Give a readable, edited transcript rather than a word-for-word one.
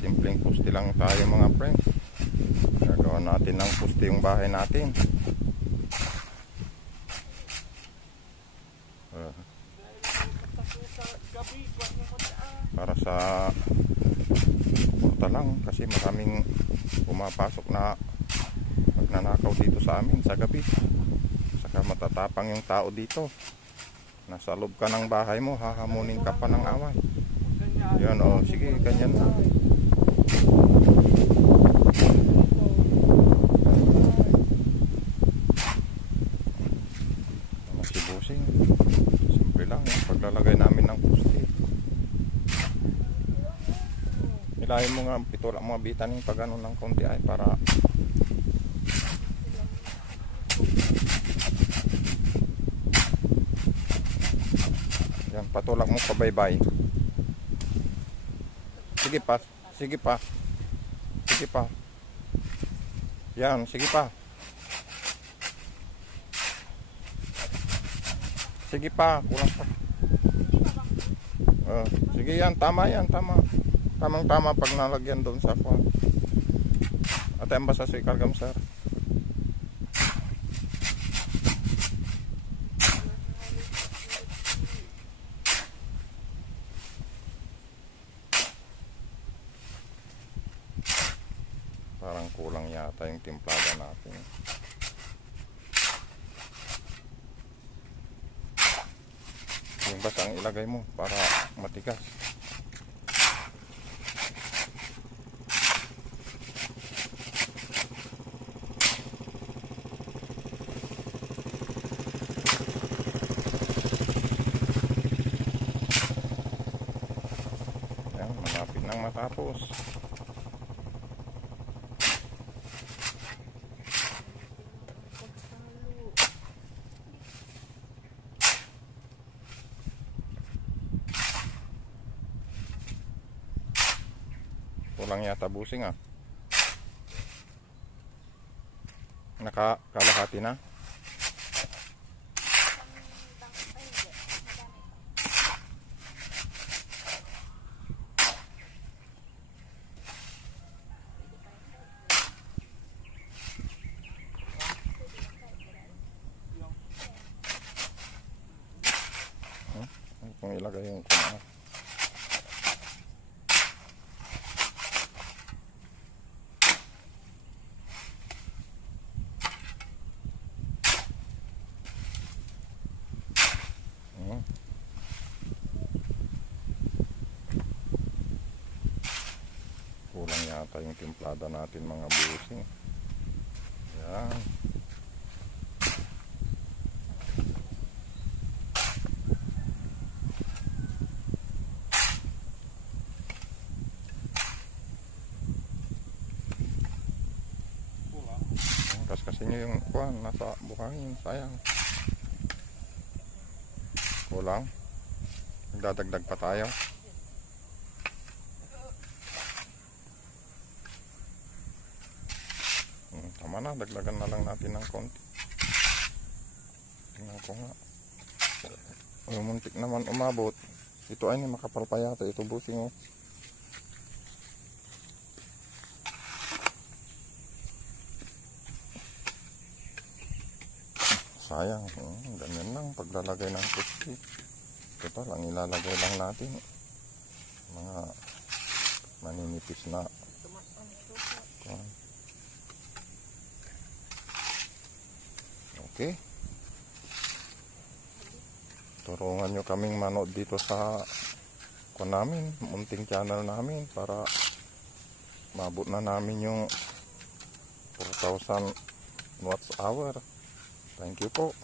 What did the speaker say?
Simpleng puste lang tayo mga friends. Gagawa natin ng puste yung bahay natin. Para sa punta lang kasi maraming pumapasok na magnanakaw dito sa amin sa gabi. Saka matatapang yung tao dito. Nasa loob ka ng bahay mo, hahamunin ka pa ng away. Yan o, sige, ganyan na. Si Busing, simple lang yung paglalagay namin ng puste. Hilahin mo nga, pitulang mga bitan yung pag ano ng konti ay para yan, patulak mo pa bye-bye. Sige pa, sige pa. Sige pa. Yan, sige pa. Sige pa, kulang pa. Sige yan, tama yan, tama. Tamang-tama pag nalagyan doon sa kwan. At ang basa sa ikargam, sir. Parang kulang yata yung timplada natin. Yung basa ang ilagay mo para matigas. Yan, malapit nang matapos. Kulang yata Busing ah. Nakakalahati na. Kung ilagay yung kumana. Kulang yata yung timplada natin mga Busing. Yan. Kasi nyo yung kuhan nasa buhangin, sayang. Kulang. Nagdadagdag pa tayo. Tama na, dagdagan na lang natin ng konti. Tingnan ko nga. Muntik naman umabot. Ito ay makapal pa yata. Ito Busing oh. Sayang. Ganyan lang paglalagay ng puste. Ito lang ilalagay lang natin. Mga maninipis na. Okay. Turungan nyo kaming manood dito sa namin, munting channel namin para mabot na namin yung 4,000 watts hour. Thank you po.